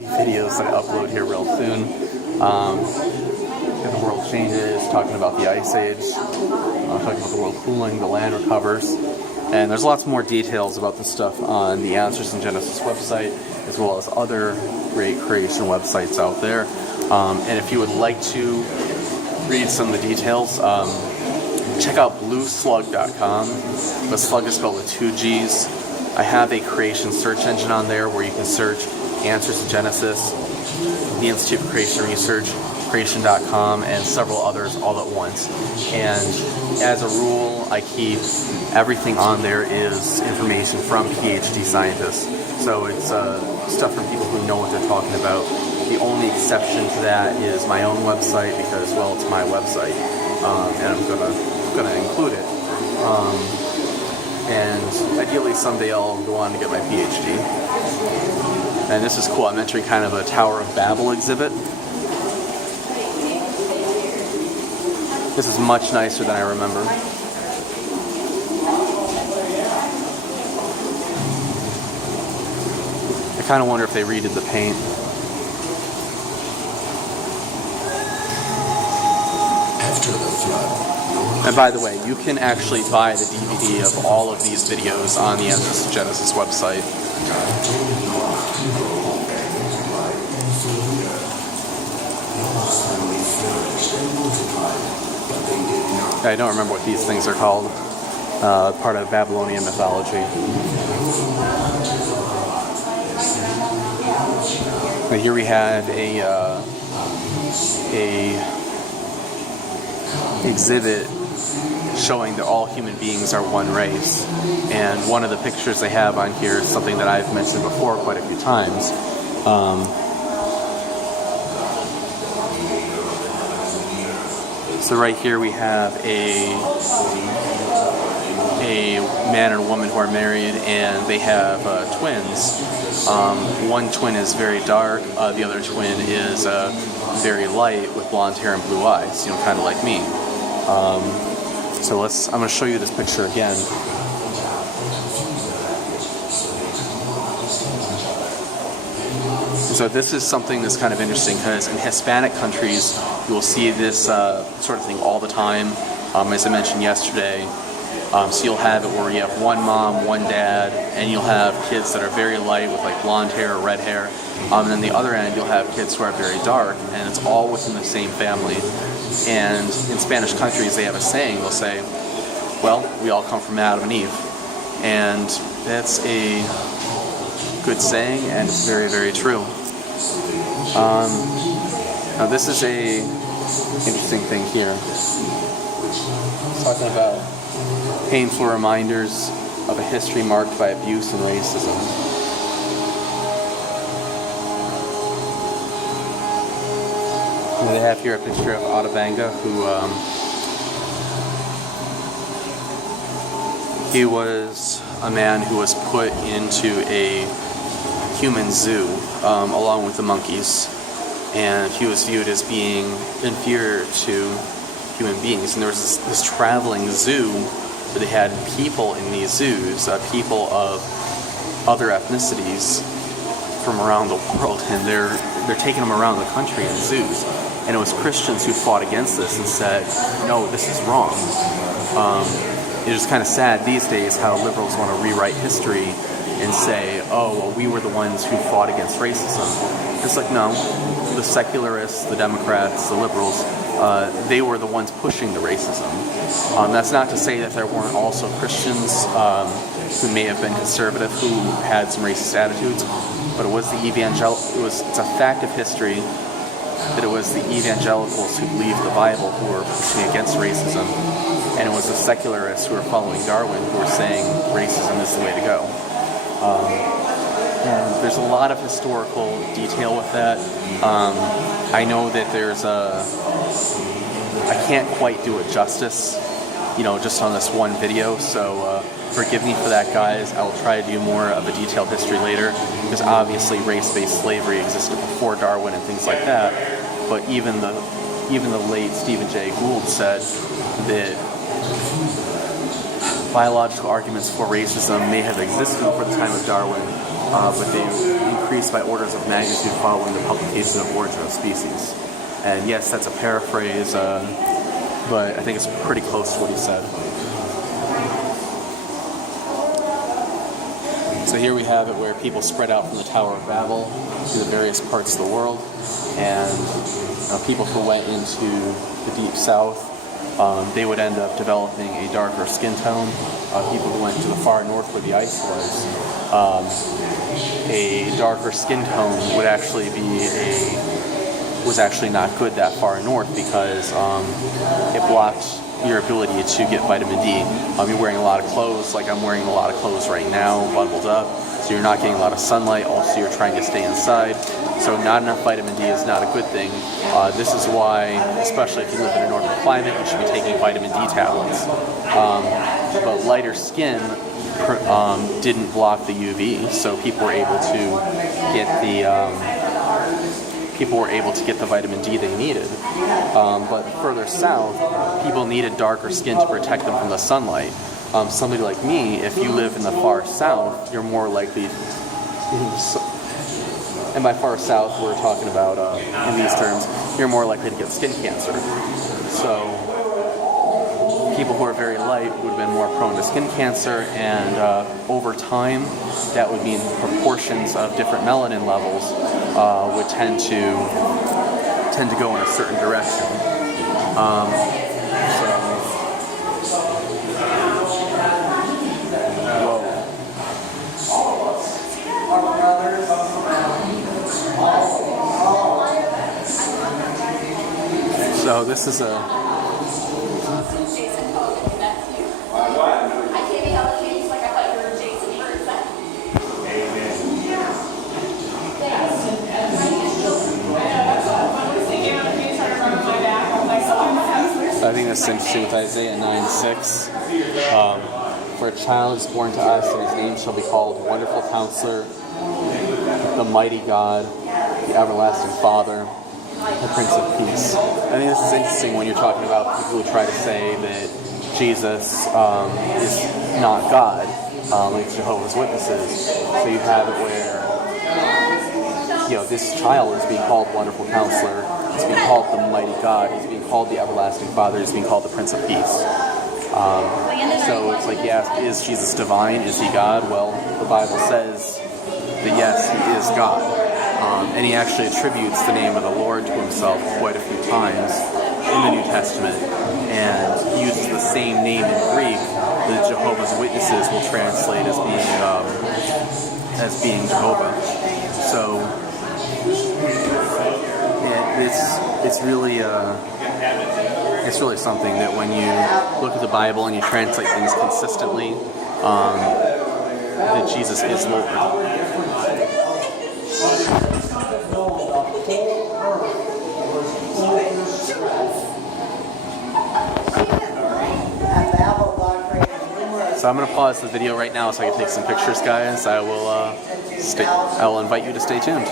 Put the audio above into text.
videos that I upload here real soon. The world changes, talking about the Ice Age, talking about the world cooling, the land recovers, and there's lots more details about this stuff on the Answers in Genesis website, as well as other great creation websites out there. And if you would like to read some of the details, check out blueslug.com. The slug is spelled with 2 G's. I have a creation search engine on there where you can search Answers in Genesis, the Institute for Creation Research, creation.com, and several others all at once. And as a rule, I keep everything on there is information from PhD scientists. So it's stuff from people who know what they're talking about. The only exception to that is my own website because, well, it's my website, and I'm gonna include it. And ideally someday I'll go on to get my PhD. And this is cool. I'm entering kind of a Tower of Babel exhibit. This is much nicer than I remember. I kind of wonder if they redid the paint. After the flood. And by the way, you can actually buy the DVD of all of these videos on the Answers in Genesis website. I don't remember what these things are called. Part of Babylonian mythology. But here we have a exhibit showing that all human beings are one race. And one of the pictures they have on here is something that I've mentioned before quite a few times. So right here we have a man and a woman who are married, and they have twins. One twin is very dark, the other twin is very light with blonde hair and blue eyes, kind of like me. So I'm going to show you this picture again. So this is something that's kind of interesting because in Hispanic countries, you will see this sort of thing all the time, as I mentioned yesterday. So you'll have it where you have one mom, one dad, and you'll have kids that are very light with like blonde hair or red hair. And then the other end, you'll have kids who are very dark, and it's all within the same family. And in Spanish countries, they have a saying. They'll say, well, we all come from Adam and Eve. And that's a good saying, and it's very, very true. Now this is a interesting thing here. It's talking about painful reminders of a history marked by abuse and racism. And they have here a picture of Otabanga, who he was a man who was put into a human zoo along with the monkeys, and he was viewed as being inferior to human beings. And there was this traveling zoo where they had people in these zoos, people of other ethnicities from around the world, and they're taking them around the country in zoos. And it was Christians who fought against this and said, no, this is wrong. It is kind of sad these days how liberals want to rewrite history and say, oh, well, we were the ones who fought against racism. It's like, no, the secularists, the Democrats, the liberals, they were the ones pushing the racism. That's not to say that there weren't also Christians who may have been conservative who had some racist attitudes, but it was the it's a fact of history that it was the evangelicals who believed the Bible who were pushing against racism, and it was the secularists who were following Darwin who were saying racism is the way to go. And there's a lot of historical detail with that. I know that I can't quite do it justice, just on this one video, so forgive me for that, guys. I will try to do more of a detailed history later, because obviously race-based slavery existed before Darwin and things like that, but even the late Stephen Jay Gould said that biological arguments for racism may have existed before the time of Darwin, but they increase by orders of magnitude following the publication of Origin of Species. And yes, that's a paraphrase, but I think it's pretty close to what he said. So here we have it where people spread out from the Tower of Babel to the various parts of the world, and people who went into the deep south, they would end up developing a darker skin tone. People who went to the far north where the ice was, a darker skin tone would actually was actually not good that far north because it blocked your ability to get vitamin D. You're wearing a lot of clothes, like I'm wearing a lot of clothes right now, bundled up, so you're not getting a lot of sunlight. Also, you're trying to stay inside, so not enough vitamin D is not a good thing. This is why, especially if you live in a northern climate, you should be taking vitamin D tablets. But lighter skin didn't block the UV, so people were able to get the vitamin D they needed. But further south, people needed darker skin to protect them from the sunlight. Somebody like me, if you live in the far south, you're more likely, and by far south we're talking about, in these terms, you're more likely to get skin cancer. So people who are very light would have been more prone to skin cancer, and over time, that would mean proportions of different melanin levels would tend to go in a certain direction. So this is a I think that's interesting with Isaiah 9:6. For a child is born to us, and his name shall be called Wonderful Counselor, the Mighty God, the Everlasting Father, the Prince of Peace. I think this is interesting when you're talking about people who try to say that Jesus is not God, like Jehovah's Witnesses. So you have it where, this child is being called Wonderful Counselor, he's being called the Mighty God, he's being called the Everlasting Father, he's being called the Prince of Peace. So it's like, is Jesus divine? Is he God? Well, the Bible says that yes, he is God. And he actually attributes the name of the Lord to himself quite a few times in the New Testament, and uses the same name in Greek that Jehovah's Witnesses will translate as being Jehovah. So it's really something that when you look at the Bible and you translate things consistently, that Jesus is Lord. So I'm going to pause the video right now so I can take some pictures, guys. I will invite you to stay tuned.